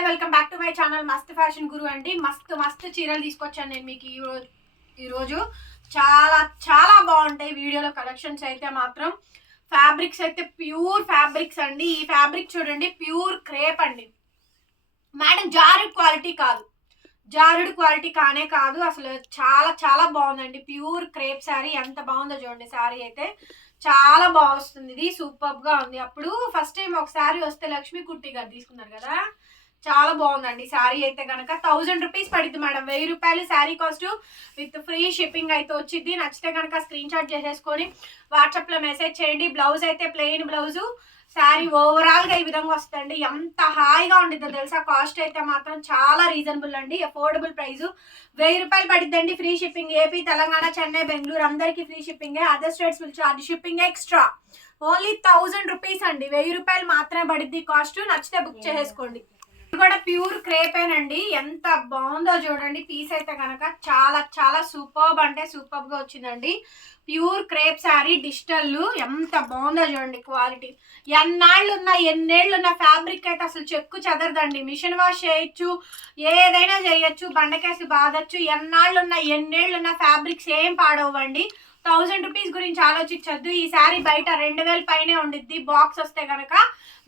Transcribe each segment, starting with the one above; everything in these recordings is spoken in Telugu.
నమస్తే welcome back to my channel Mast fashion Guru అండి. మస్తు మస్తు చీరలు తీసుకొచ్చాను నేను మీకు ఈ రోజు. ఈరోజు చాలా చాలా బాగుంటాయి వీడియోలో కలెక్షన్స్ అయితే మాత్రం. ఫ్యాబ్రిక్స్ అయితే ప్యూర్ ఫ్యాబ్రిక్స్ అండి. ఈ ఫ్యాబ్రిక్ చూడండి ప్యూర్ క్రేప్ అండి. మేడం జారుడ్ క్వాలిటీ కాదు. జారుడ్ క్వాలిటీ కానే కాదు. అసలు చాలా చాలా బాగుందండి. Pure crepe sari. ఎంత బాగుందో చూడండి శారీ అయితే. చాలా బాగా వస్తుంది ఇది సూపర్గా ఉంది. అప్పుడు ఫస్ట్ టైం ఒక శారీ వస్తే లక్ష్మీ కుట్టి గారు తీసుకున్నారు కదా. చాలా బాగుందండి. శారీ అయితే కనుక థౌజండ్ రూపీస్ పడుద్ది మేడం. వెయ్యి రూపాయలు sari cost with free shipping అయితే వచ్చింది నచ్చితే కనుక స్క్రీన్ షాట్ చేసేసుకొని వాట్సాప్లో మెసేజ్ చేయండి. బ్లౌజ్ అయితే ప్లెయిన్ బ్లౌజు. శారీ ఓవరాల్గా ఈ విధంగా వస్తుంది ఎంత హాయిగా ఉండిద్దో తెలుసా? కాస్ట్ అయితే మాత్రం చాలా రీజనబుల్ అండి. అఫోర్డబుల్ ప్రైస్ వెయ్యి రూపాయలు పడిద్దండి free shipping. AP Telangana Chennai Bengaluru అందరికీ free shipping other states will charge shipping extra only thousand rupees అండి. వెయ్యి రూపాయలు మాత్రమే పడిద్ది కాస్ట్. నచ్చితే బుక్ చేసేసుకోండి. కూడా ప్యూర్ క్రేపేనండి ఎంత బాగుందో చూడండి. పీస్ అయితే కనుక చాలా చాలా సూపర్బ్ అంటే సూపర్బ్గా వచ్చిందండి. Pure crepe sari digital. ఎంత బాగుందో చూడండి క్వాలిటీ. ఎన్నాళ్ళు ఉన్న ఎన్నేళ్ళు ఉన్న ఫ్యాబ్రిక్ అయితే అసలు చెక్కు చెదరదండి. మిషన్ వాష్ చేయొచ్చు ఏదైనా చేయొచ్చు బండకేసి బాదచ్చు ఎన్నాళ్ళు ఉన్న ఎన్నేళ్ళు ఉన్న ఫ్యాబ్రిక్స్ ఏం పాడవండి థౌజండ్ రూపీస్ గురించి ఆలోచించొద్దు. ఈ శారీ బయట రెండు వేల పైనే ఉండిద్ది. బాక్స్ వస్తే కనుక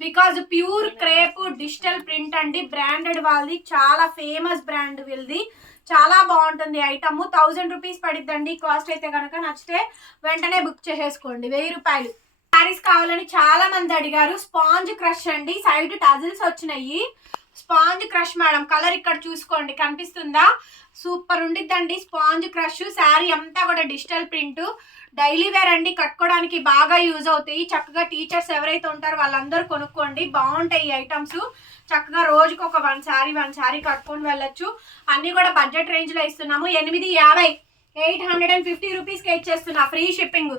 because pure crepe digital print అండి. బ్రాండెడ్ వాళ్ళది. చాలా ఫేమస్ బ్రాండ్ వీళ్ళది. చాలా బాగుంటుంది ఐటమ్. థౌజండ్ రూపీస్ పడిద్దండి. కాస్ట్ అయితే కనుక నచ్చితే వెంటనే బుక్ చేసేసుకోండి. వెయ్యి రూపాయలు. శారీస్ కావాలని చాలా మంది అడిగారు. స్పాంజ్ క్రష్ అండి. సైడ్ టజిల్స్ వచ్చినాయి. స్పాంజ్ క్రష్ మేడం కలర్ ఇక్కడ చూసుకోండి కనిపిస్తుందా? సూపర్ ఉండిద్దండి స్పాంజ్ క్రష్ శారీ అంతా కూడా డిజిటల్ ప్రింట్. డైలీ వేర్ అండి కట్టుకోవడానికి బాగా యూజ్ అవుతాయి. చక్కగా టీచర్స్ ఎవరైతే ఉంటారో వాళ్ళందరూ కొనుక్కోండి. బాగుంటాయి ఈ ఐటమ్స్. చక్కగా రోజుకు ఒక వన్ శారీ వన్ శారీ కట్టుకొని వెళ్ళొచ్చు. అన్నీ కూడా బడ్జెట్ రేంజ్లో ఇస్తున్నాము. ఎనిమిది యాభై. ఎయిట్ హండ్రెడ్ అండ్ ఫిఫ్టీ రూపీస్కి ఇచ్చేస్తున్నా ఫ్రీ షిప్పింగ్.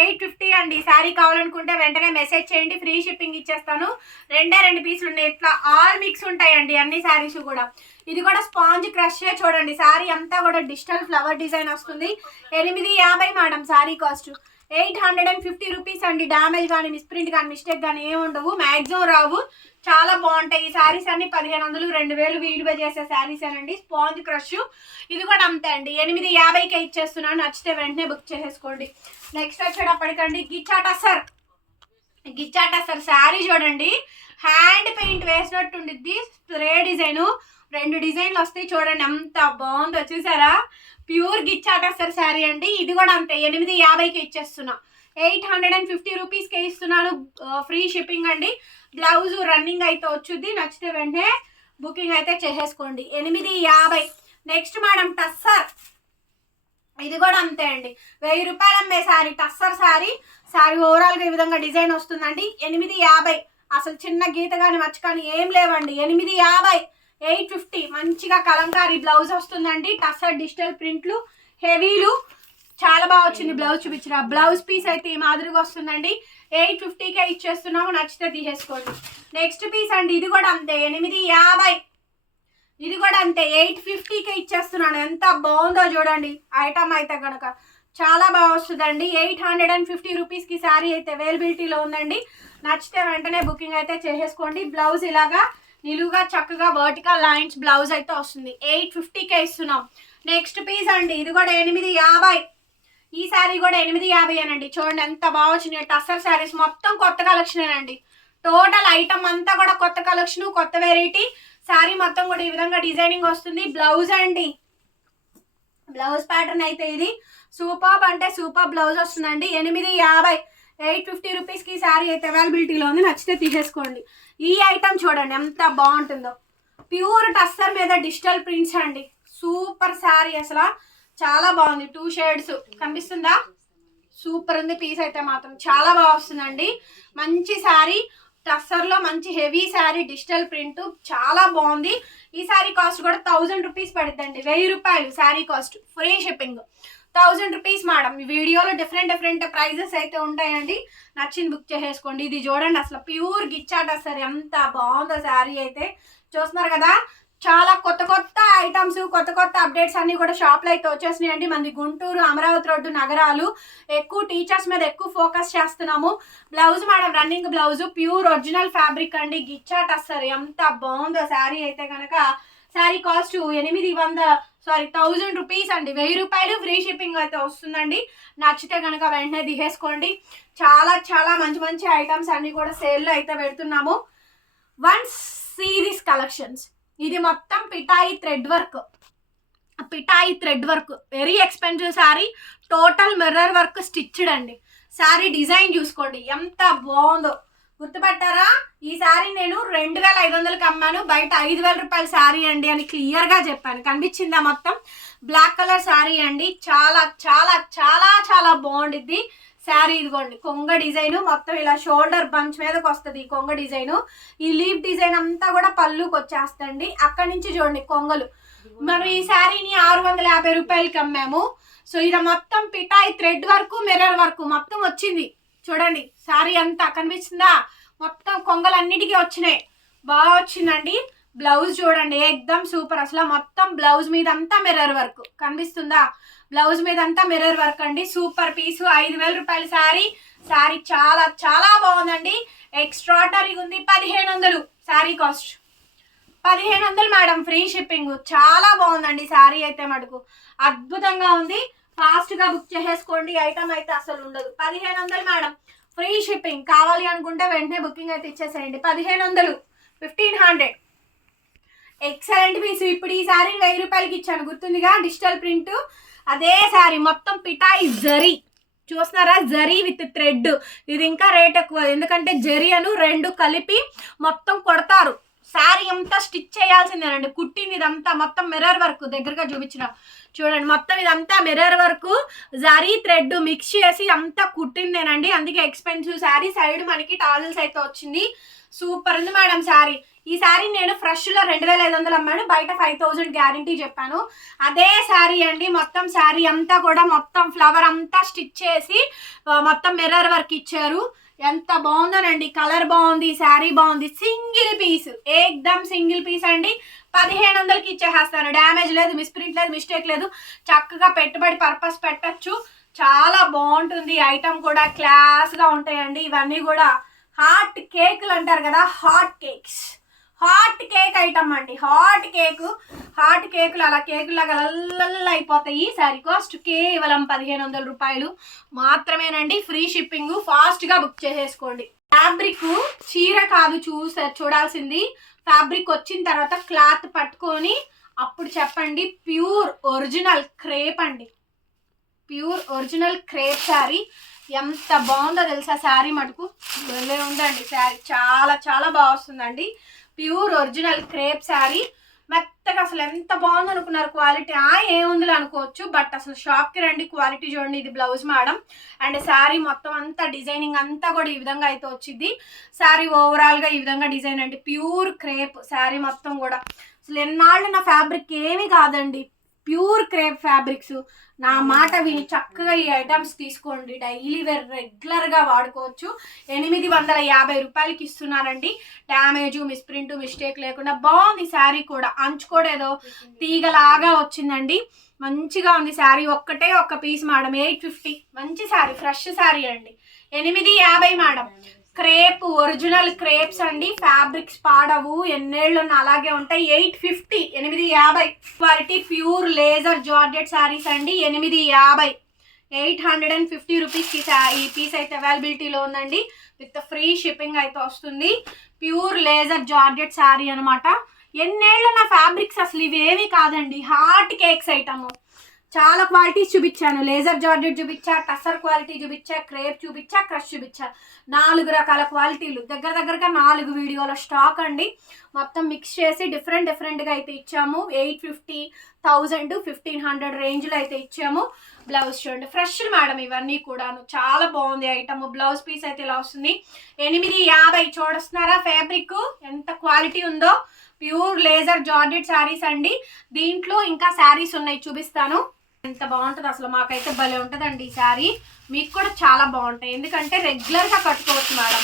ఎయిట్ ఫిఫ్టీ అండి. శారీ కావాలనుకుంటే వెంటనే మెసేజ్ చేయండి. ఫ్రీ షిప్పింగ్ ఇచ్చేస్తాను. రెండే రెండు పీసులు ఉన్నాయి ఇట్లా ఆల్ మిక్స్ ఉంటాయండి అన్ని శారీస్ కూడా. ఇది కూడా స్పాంజ్ క్రష్ చూడండి. శారీ అంతా కూడా డిజిటల్ ఫ్లవర్ డిజైన్ వస్తుంది. ఎనిమిది యాభై madam sari cost. Eight hundred and fifty rupees అండి. డ్యామేజ్ కానీ మిస్ప్రింట్ కానీ మిస్టేక్ కానీ ఏమి ఉండవు మ్యాక్సిమం రావు. చాలా బాగుంటాయి. ఈ శారీస్ అన్ని పదిహేను వందలు రెండు వేలు వీడియో చేసే శారీస్ అండి స్పాంజ్ క్రష్. ఇది కూడా అంతే అండి. ఎనిమిది యాభైకే ఇచ్చేస్తున్నాను నచ్చితే వెంటనే బుక్ చేసేసుకోండి. నెక్స్ట్ వచ్చేటప్పటికండి. గిచ్చాట సార్. గిచ్చాట సార్ శారీ చూడండి. హ్యాండ్ పెయింట్ వేసినట్టు ఉండిద్ది. Spray design. రెండు డిజైన్లు వస్తాయి చూడండి. ఎంత బాగుందో చూసారా? ప్యూర్ గిచ్చాట సార్ శారీ అండి. ఇది కూడా అంతే. ఎనిమిది యాభైకి ఇచ్చేస్తున్నా. ఎయిట్ హండ్రెడ్ అండ్ ఫిఫ్టీ రూపీస్కి ఇస్తున్నాను ఫ్రీ షిప్పింగ్ అండి. బ్లౌజ్ రన్నింగ్ అయితే వచ్చుద్ది. నచ్చితే వెంటనే బుకింగ్ అయితే చేసేసుకోండి. ఎనిమిది యాభై. Next madam tussar. ఇది కూడా అంతే అండి. వెయ్యి రూపాయలు అమ్మే శారీ టస్సర్ శారీ. శారీ ఓవరాల్గా ఈ విధంగా డిజైన్ వస్తుందండి. ఎనిమిది యాభై. అసలు చిన్న గీత కానీ మచ్చ కానీ ఏం లేవండి. ఎనిమిది యాభై. Eight fifty. మంచిగా కలంకారీ బ్లౌజ్ వస్తుందండి. టస్సర్ డిజిటల్ ప్రింట్లు హెవీలు. చాలా బాగా వచ్చింది బ్లౌజ్ చూపించిన. బ్లౌజ్ పీస్ అయితే ఈ మాదిరిగా వస్తుందండి. ఎయిట్ ఫిఫ్టీకే ఇచ్చేస్తున్నాము. నచ్చితే తీసేసుకోండి. నెక్స్ట్ పీస్ అండి. ఇది కూడా అంతే. ఎనిమిది యాభై. ఇది కూడా అంతే. ఎయిట్ ఫిఫ్టీకే ఇచ్చేస్తున్నాను. ఎంత బాగుందో చూడండి. ఐటమ్ అయితే కనుక చాలా బాగా వస్తుందండి. ఎయిట్ హండ్రెడ్ అండ్ ఫిఫ్టీ రూపీస్కి శారీ అయితే అవైలబిలిటీలో ఉందండి. నచ్చితే వెంటనే బుకింగ్ అయితే చేసేసుకోండి. బ్లౌజ్ ఇలాగా నిలువుగా చక్కగా వర్టికల్ లైన్స్ బ్లౌజ్ అయితే వస్తుంది. ఎయిట్ ఫిఫ్టీకే ఇస్తున్నాం. నెక్స్ట్ పీస్ అండి. ఇది కూడా ఎనిమిది యాభై. ఈ శారీ కూడా ఎనిమిది యాభై అనండి. చూడండి ఎంత బాగా వచ్చినాయి. టస్సర్ శారీస్ మొత్తం కొత్త కలెక్షన్ అండి టోటల్ ఐటమ్ అంతా కూడా కొత్త కలెక్షన్ కొత్త వెరైటీ శారీ మొత్తం కూడా ఈ విధంగా డిజైనింగ్ వస్తుంది. బ్లౌజ్ అండి. బ్లౌజ్ ప్యాటర్న్ అయితే ఇది. సూపర్ అంటే సూపర్ బ్లౌజ్ వస్తుందండి. ఎనిమిది యాభై ఎయిట్ ఫిఫ్టీ రూపీస్కి శారీ అయితే అవైలబిలిటీలో ఉంది. నచ్చితే తీసేసుకోండి. ఈ ఐటమ్ చూడండి ఎంత బాగుంటుందో. ప్యూర్ టస్సర్ మీద డిజిటల్ ప్రింట్స్ అండి. సూపర్ శారీ అసలు. చాలా బాగుంది. టూ షేడ్స్ కనిపిస్తుందా? సూపర్ ఉంది. పీస్ అయితే మాత్రం చాలా బాగా వస్తుందండి. మంచి శారీ టస్సర్లో మంచి హెవీ శారీ డిజిటల్ ప్రింట్ చాలా బాగుంది. ఈ శారీ కాస్ట్ కూడా థౌజండ్ రూపీస్ పడుతుందండి వెయ్యి రూపాయలు sari cost free shipping thousand rupees madam ఈ వీడియోలో డిఫరెంట్ డిఫరెంట్ ప్రైజెస్ అయితే ఉంటాయండి. నచ్చింది బుక్ చేసేసుకోండి. ఇది చూడండి అసలు ప్యూర్ గిచ్చాట సార్ ఎంత బాగుందో శారీ అయితే. చూస్తున్నారు కదా? చాలా కొత్త కొత్త ఐటమ్స్ కొత్త కొత్త అప్డేట్స్ అన్ని కూడా షాప్లో అయితే వచ్చేసినాయి అండి మంది గుంటూరు అమరావతి రోడ్డు నగరాలు. ఎక్కువ టీచర్స్ మీద ఎక్కువ ఫోకస్ చేస్తున్నాము. Blouse madam running blouse pure original fabric అండి. గిచ్చాట్ అస్సలు ఎంత బాగుందో శారీ అయితే కనుక శారీ కాస్ట్ ఎనిమిది వంద సారీ థౌజండ్ రూపీస్ అండి. వెయ్యి రూపాయలు ఫ్రీ షిప్పింగ్ అయితే వస్తుందండి. నచ్చితే కనుక వెంటనే దిగేసుకోండి చాలా చాలా మంచి మంచి ఐటమ్స్ అన్ని కూడా సేల్లో అయితే పెడుతున్నాము. వన్ సిరీస్ కలెక్షన్స్ ఇది మొత్తం పిఠాయి thread work. పిఠాయి thread work. Very expensive sari. Total mirror work stitched అండి. శారీ డిజైన్ చూసుకోండి. ఎంత బాగుందో. గుర్తుపట్టారా? ఈ శారీ నేను రెండు వేల ఐదు వందలకి అమ్మాను. బయట ఐదు వేల రూపాయల శారీ అండి అని క్లియర్గా చెప్పాను. కనిపించిందా మొత్తం? బ్లాక్ కలర్ శారీ అండి. చాలా చాలా చాలా చాలా బాగుండిద్ది. శారీ ఇదిగోండి కొంగ డిజైన్. మొత్తం ఇలా షోల్డర్ బంచ్ మీదకి వస్తుంది ఈ కొంగ డిజైన్. ఈ లీవ్ డిజైన్ అంతా కూడా పళ్ళుకి వచ్చేస్తండి అక్కడి నుంచి చూడండి కొంగలు. మనం ఈ శారీని ఆరు వందల యాభై రూపాయలకి అమ్మాము. సో ఇది మొత్తం పిటాయి థ్రెడ్ వర్క్ మిర్రర్ వర్క్ మొత్తం వచ్చింది. చూడండి శారీ అంతా కనిపిస్తుందా? మొత్తం కొంగలన్నిటికీ వచ్చినాయి. బాగా వచ్చిందండి. బ్లౌజ్ చూడండి ఎగ్దమ్ సూపర్. అసలు మొత్తం బ్లౌజ్ మీద అంతా మిర్రర్ వర్క్ కనిపిస్తుందా? బ్లౌజ్ మీద అంతా మిర్రర్ వర్క్ అండి. సూపర్ పీసు ఐదు వేల రూపాయల శారీ. శారీ చాలా చాలా బాగుందండి. ఎక్స్ట్రాటరీగా ఉంది. పదిహేను వందలు శారీ కాస్ట్. పదిహేను వందలు మేడం ఫ్రీ షిప్పింగ్. చాలా బాగుందండి శారీ అయితే మటుకు. అద్భుతంగా ఉంది. ఫాస్ట్గా బుక్ చేసేసుకోండి. ఐటమ్ అయితే అసలు ఉండదు. పదిహేను వందలు మేడం ఫ్రీ షిప్పింగ్. కావాలి అనుకుంటే వెంటనే బుకింగ్ అయితే ఇచ్చేసేయండి. పదిహేను వందలు ఫిఫ్టీన్ హండ్రెడ్ ఎక్సలెంట్ పీస్ ఇప్పుడు ఈ సారీ వెయ్యి రూపాయలకి ఇచ్చాను. గుర్తుందిగా? డిజిటల్ ప్రింట్ అదే శారీ మొత్తం పిటాయి జరీ. చూస్తున్నారా? జరీ విత్ థ్రెడ్ ఇది ఇంకా రేట్ ఎక్కువ. ఎందుకంటే జరీ అను రెండు కలిపి మొత్తం కొడతారు. శారీ అంతా స్టిచ్ చేయాల్సిందేనండి. కుట్టింది ఇదంతా మొత్తం మిర్రర్ వర్క్ దగ్గరగా చూపించిన. చూడండి మొత్తం ఇదంతా mirror work zari thread mix చేసి అంతా కుట్టిందేనండి. అందుకే ఎక్స్పెన్సివ్ శారీ సైడ్ మనకి టాజల్స్ అయితే వచ్చింది. సూపర్ ఉంది మేడం శారీ ఈ శారీ నేను ఫ్రెష్లో రెండు వేల ఐదు వందలు అమ్మాను. బయట ఫైవ్ థౌజండ్ గ్యారంటీ చెప్పాను. అదే శారీ అండి. మొత్తం శారీ అంతా కూడా మొత్తం ఫ్లవర్ అంతా స్టిచ్ చేసి మొత్తం మిర్రర్ వర్క్ ఇచ్చారు. ఎంత బాగుందోనండి. కలర్ బాగుంది శారీ బాగుంది. సింగిల్ పీస్ ఏకదమ్ సింగిల్ పీస్ అండి. పదిహేను వందలకి ఇచ్చేసేస్తాను. డ్యామేజ్ లేదు మిస్ప్రింట్ లేదు మిస్టేక్ లేదు. చక్కగా పెట్టుబడి పర్పస్ పెట్టచ్చు. చాలా బాగుంటుంది. ఐటమ్ కూడా క్లాస్గా ఉంటాయండి. ఇవన్నీ కూడా హాట్ కేకులు అంటారు కదా hot cakes. Hot cake item అండి హాట్ కేక్. హాట్ కేకులు అలా కేకులాగా లల్ల అయిపోతాయి. సారీ కాస్ట్ కేవలం పదిహేను వందల రూపాయలు. మాత్రమేనండి ఫ్రీ షిప్పింగ్. ఫాస్ట్గా బుక్ చేసేసుకోండి. ఫ్యాబ్రిక్ చీర కాదు చూసా చూడాల్సింది. ఫ్యాబ్రిక్ వచ్చిన తర్వాత క్లాత్ పట్టుకొని అప్పుడు చెప్పండి ప్యూర్ ఒరిజినల్ క్రేప్ అండి. ప్యూర్ ఒరిజినల్ క్రేప్ శారీ ఎంత బాగుందో తెలుసా? శారీ మటుకు? భలే ఉందండి శారీ. చాలా చాలా బాగా వస్తుందండి. Pure original crepe sari. మెత్తగా అసలు ఎంత బాగుంది అనుకున్నారు క్వాలిటీ. ఆ ఏముందిలే అనుకోవచ్చు బట్ అసలు షాప్కి రండి. క్వాలిటీ చూడండి ఇది బ్లౌజ్ మేడం. అండ్ శారీ మొత్తం అంతా డిజైనింగ్ అంతా కూడా ఈ విధంగా అయితే వచ్చింది. శారీ ఓవరాల్గా ఈ విధంగా డిజైన్ అండి. ప్యూర్ క్రేప్ శారీ మొత్తం కూడా. అసలు ఎన్నాళ్ళు నా ఫ్యాబ్రిక్ ఏమీ కాదండి. Pure crepe fabrics. నా మాట విని చక్కగా ఈ ఐటమ్స్ తీసుకోండి. డైలీ వేర్ రెగ్యులర్గా వాడుకోవచ్చు. ఎనిమిది వందల యాభై రూపాయలకి ఇస్తున్నారండి. డ్యామేజ్ మిస్ప్రింట్ మిస్టేక్ లేకుండా బాగుంది శారీ కూడా. అంచు కూడా ఏదో తీగలాగా వచ్చిందండి. మంచిగా ఉంది శారీ. ఒక్కటే ఒక్క పీస్ మేడం. Eight fifty. మంచి శారీ. ఫ్రెష్ శారీ అండి. ఎనిమిది యాభై మేడం. క్రేప్ ఒరిజినల్ క్రేప్స్ అండి. ఫ్యాబ్రిక్స్ పాడవు ఎన్నేళ్ళు అలాగే ఉంటాయి. ఎయిట్ ఫిఫ్టీ ఎనిమిది యాభై. Quality pure laser georgette saris అండి. ఎనిమిది యాభై. ఎయిట్ హండ్రెడ్ అండ్ ఫిఫ్టీ రూపీస్కి ఈ పీస్ అయితే అవైలబిలిటీలో ఉందండి. విత్ ఫ్రీ షిప్పింగ్ అయితే వస్తుంది. ప్యూర్ లేజర్ జార్జెట్ శారీ అనమాట ఎన్నేళ్ళు నా ఫ్యాబ్రిక్స్ అసలు ఇవేవి కాదండి. Heart cakes item. చాలా క్వాలిటీస్ చూపించాను. లేజర్ జార్జెట్ చూపించా టసర్ క్వాలిటీ చూపించా క్రేప్ చూపించా క్రష్ చూపించా. నాలుగు రకాల క్వాలిటీలు దగ్గర దగ్గరగా నాలుగు వీడియోల స్టాక్ అండి. మొత్తం మిక్స్ చేసి డిఫరెంట్ డిఫరెంట్గా అయితే ఇచ్చాము. Eight fifty thousand fifteen hundred రేంజ్లో అయితే ఇచ్చాము. బ్లౌజ్ చూడండి. ఫ్రెష్ మేడం ఇవన్నీ కూడాను. చాలా బాగుంది ఐటమ్ బ్లౌజ్ పీస్ అయితే ఇలా వస్తుంది. ఎనిమిది యాభై చూడొస్తున్నారా ఫ్యాబ్రిక్ ఎంత క్వాలిటీ ఉందో. ప్యూర్ లేజర్ జార్జెట్ శారీస్ అండి. దీంట్లో ఇంకా శారీస్ ఉన్నాయి చూపిస్తాను. ఎంత బాగుంటుంది అసలు మాకైతే భలే ఉంటుందండి ఈ శారీ. మీకు కూడా చాలా బాగుంటాయి. ఎందుకంటే రెగ్యులర్గా కట్టుకోవచ్చు మేడం.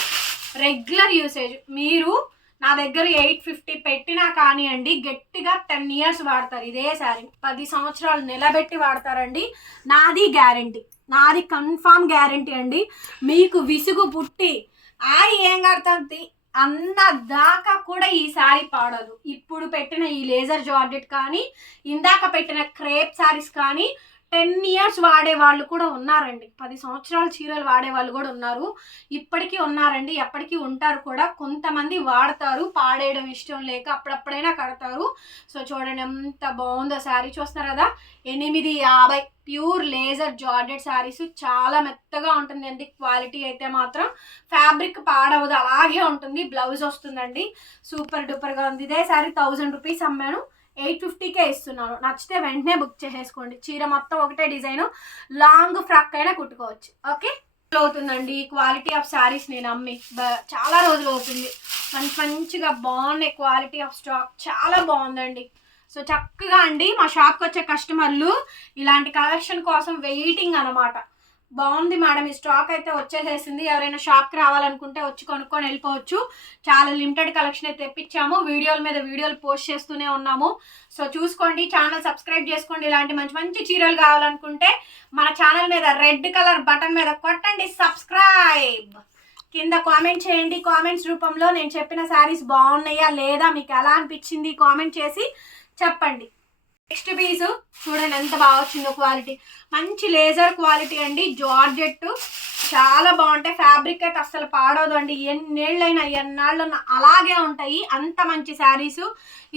రెగ్యులర్ యూసేజ్ మీరు నా దగ్గర ఎయిట్ ఫిఫ్టీ పెట్టినా కానివ్వండి గట్టిగా టెన్ ఇయర్స్ వాడతారు ఇదే శారీ. పది సంవత్సరాలు నిలబెట్టి వాడతారండి. నాది గ్యారంటీ నాది కన్ఫామ్ గ్యారంటీ అండి. మీకు విసుగు పుట్టి ఆ ఏం కడతాం? అన్న దాకా కూడా ఈ శారీ పాడదు. ఇప్పుడు పెట్టిన ఈ లేజర్ జార్జెట్ కానీ ఇందాక పెట్టిన క్రేప్ శారీస్ కానీ టెన్ ఇయర్స్ వాడే వాళ్ళు కూడా ఉన్నారండి. పది సంవత్సరాల చీరలు వాడే వాళ్ళు కూడా ఉన్నారు. ఇప్పటికీ ఉన్నారండి. ఎప్పటికీ ఉంటారు కూడా. కొంతమంది వాడతారు. పాడేయడం ఇష్టం లేక అప్పుడప్పుడైనా కడతారు. సో చూడండి ఎంత బాగుందో శారీ. చూస్తున్నారు కదా? ఎనిమిది యాభై ప్యూర్ లేజర్ జార్డెడ్ శారీస్. చాలా మెత్తగా ఉంటుంది అండి క్వాలిటీ అయితే మాత్రం ఫ్యాబ్రిక్ పాడవదు. అలాగే ఉంటుంది. బ్లౌజ్ వస్తుందండి. సూపర్ డూపర్గా ఉంది. ఇదే శారీ థౌజండ్ రూపీస్ అమ్మాను. ఎయిట్ ఫిఫ్టీకే ఇస్తున్నాను. నచ్చితే వెంటనే బుక్ చేసేసుకోండి. చీర మొత్తం ఒకటే డిజైన్ లాంగ్ ఫ్రాక్ అయినా కుట్టుకోవచ్చు. ఓకే? అవుతుందండి. క్వాలిటీ ఆఫ్ శారీస్ నేను అమ్మి. చాలా రోజులు అవుతుంది. మంచి మంచిగా బాగున్నాయి. క్వాలిటీ ఆఫ్ స్టాక్ చాలా బాగుందండి. సో చక్కగా అండి మా షాప్కి వచ్చే కస్టమర్లు ఇలాంటి కలెక్షన్ కోసం వెయిటింగ్ అనమాట బాగుంది మేడం ఈ స్టాక్ అయితే వచ్చేసేసింది. ఎవరైనా షాప్కి రావాలనుకుంటే వచ్చి కొనుక్కొని వెళ్ళిపోవచ్చు. చాలా లిమిటెడ్ కలెక్షన్ అయితే తెప్పించాము. వీడియోల మీద వీడియోలు పోస్ట్ చేస్తూనే ఉన్నాము. సో చూసుకోండి ఛానల్ సబ్స్క్రైబ్ చేసుకోండి. ఇలాంటి మంచి మంచి చీరలు కావాలనుకుంటే మన ఛానల్ మీద రెడ్ కలర్ బటన్ మీద కొట్టండి. సబ్స్క్రైబ్! కింద కామెంట్ చేయండి. కామెంట్స్ రూపంలో నేను చెప్పిన శారీస్ బాగున్నాయా లేదా మీకు ఎలా అనిపించింది కామెంట్ చేసి చెప్పండి. Next piece. చూడండి ఎంత బాగా వచ్చిందో క్వాలిటీ. మంచి లేజర్ క్వాలిటీ అండి. జార్జెట్ చాలా బాగుంటాయి. ఫ్యాబ్రిక్ అయితే అస్సలు పాడవదు అండి ఎన్నేళ్ళైనా ఎన్నాళ్ళైనా అలాగే ఉంటాయి. అంత మంచి శారీస్.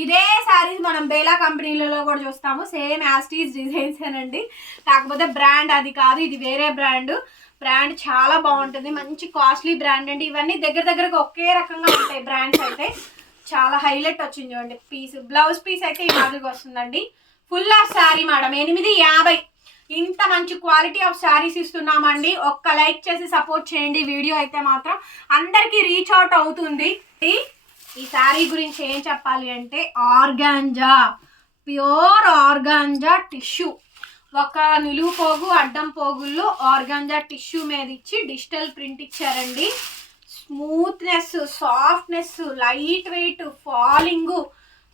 ఇదే శారీస్ మనం బేలా కంపెనీలలో కూడా చూస్తాము. సేమ్ యాస్టీస్ డిజైన్స్ అండి కాకపోతే బ్రాండ్ అది కాదు. ఇది వేరే బ్రాండ్. బ్రాండ్ చాలా బాగుంటుంది. మంచి కాస్ట్లీ బ్రాండ్ అండి. ఇవన్నీ దగ్గర దగ్గరకు ఒకే రకంగా ఉంటాయి బ్రాండ్స్ అయితే. చాలా హైలైట్ వచ్చింది చూడండి. పీస్. బ్లౌజ్ పీస్ అయితే ఈ మాదిరిగా వస్తుందండి. Full of sari madam. ఎనిమిది యాభై. ఇంత మంచి క్వాలిటీ ఆఫ్ శారీస్ ఇస్తున్నామండి. ఒక్క లైక్ చేసి సపోర్ట్ చేయండి. వీడియో అయితే మాత్రం అందరికీ రీచ్ అవుట్ అవుతుంది. ఈ శారీ గురించి ఏం చెప్పాలి అంటే ఆర్గాంజా. Pure organza tissue. ఒక నిలువు పోగు అడ్డం పోగుల్లో ఆర్గాంజా టిష్యూ మీద ఇచ్చి డిజిటల్ ప్రింట్ ఇచ్చారండి. Smoothness softness light weight falling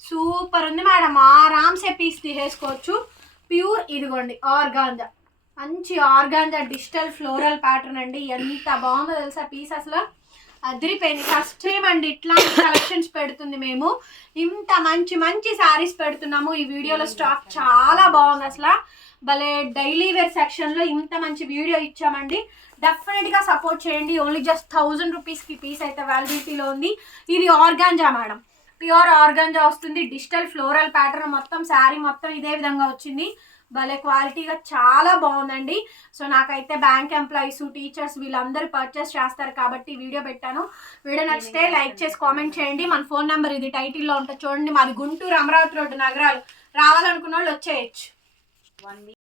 super ఉంది మేడం. ఆరామ్సే పీస్ తీసేసుకోవచ్చు. ప్యూర్ ఇదిగోండి ఆర్గాంజా. మంచి ఆర్గాంజా డిజిటల్ ఫ్లోరల్ ప్యాటర్న్ అండి. ఎంత బాగుందో తెలుసా పీస్ అసలు. అదిరిపోయింది. ఫస్ట్ టైం అండి ఇట్లాంటి కలెక్షన్స్ పెడుతుంది మేము. ఇంత మంచి మంచి శారీస్ పెడుతున్నాము. ఈ వీడియోలో స్టాక్ చాలా బాగుంది అసలు. భలే డైలీ వేర్ సెక్షన్లో ఇంత మంచి వీడియో ఇచ్చామండి. డెఫినెట్గా సపోర్ట్ చేయండి. ఓన్లీ జస్ట్ థౌజండ్ రూపీస్కి పీస్ అయితే వ్యాలిడిటీలో ఉంది. ఇది ఆర్గాంజా మేడం. ప్యూర్ ఆర్గాంజా వస్తుంది. డిజిటల్ ఫ్లోరల్ ప్యాటర్న్ మొత్తం శారీ మొత్తం ఇదే విధంగా వచ్చింది. భలే క్వాలిటీగా చాలా బాగుందండి. సో నాకైతే బ్యాంక్ ఎంప్లాయీస్ టీచర్స్ వీళ్ళందరూ పర్చేస్ చేస్తారు కాబట్టి వీడియో పెట్టాను. వీడియో నచ్చితే లైక్ చేసి కామెంట్ చేయండి. మన ఫోన్ నెంబర్ ఇది టైటిల్లో ఉంటుంది చూడండి. మాది గుంటూరు అమరావతి రోడ్డు నగరాలు. రావాలనుకున్న వాళ్ళు వచ్చేయచ్చు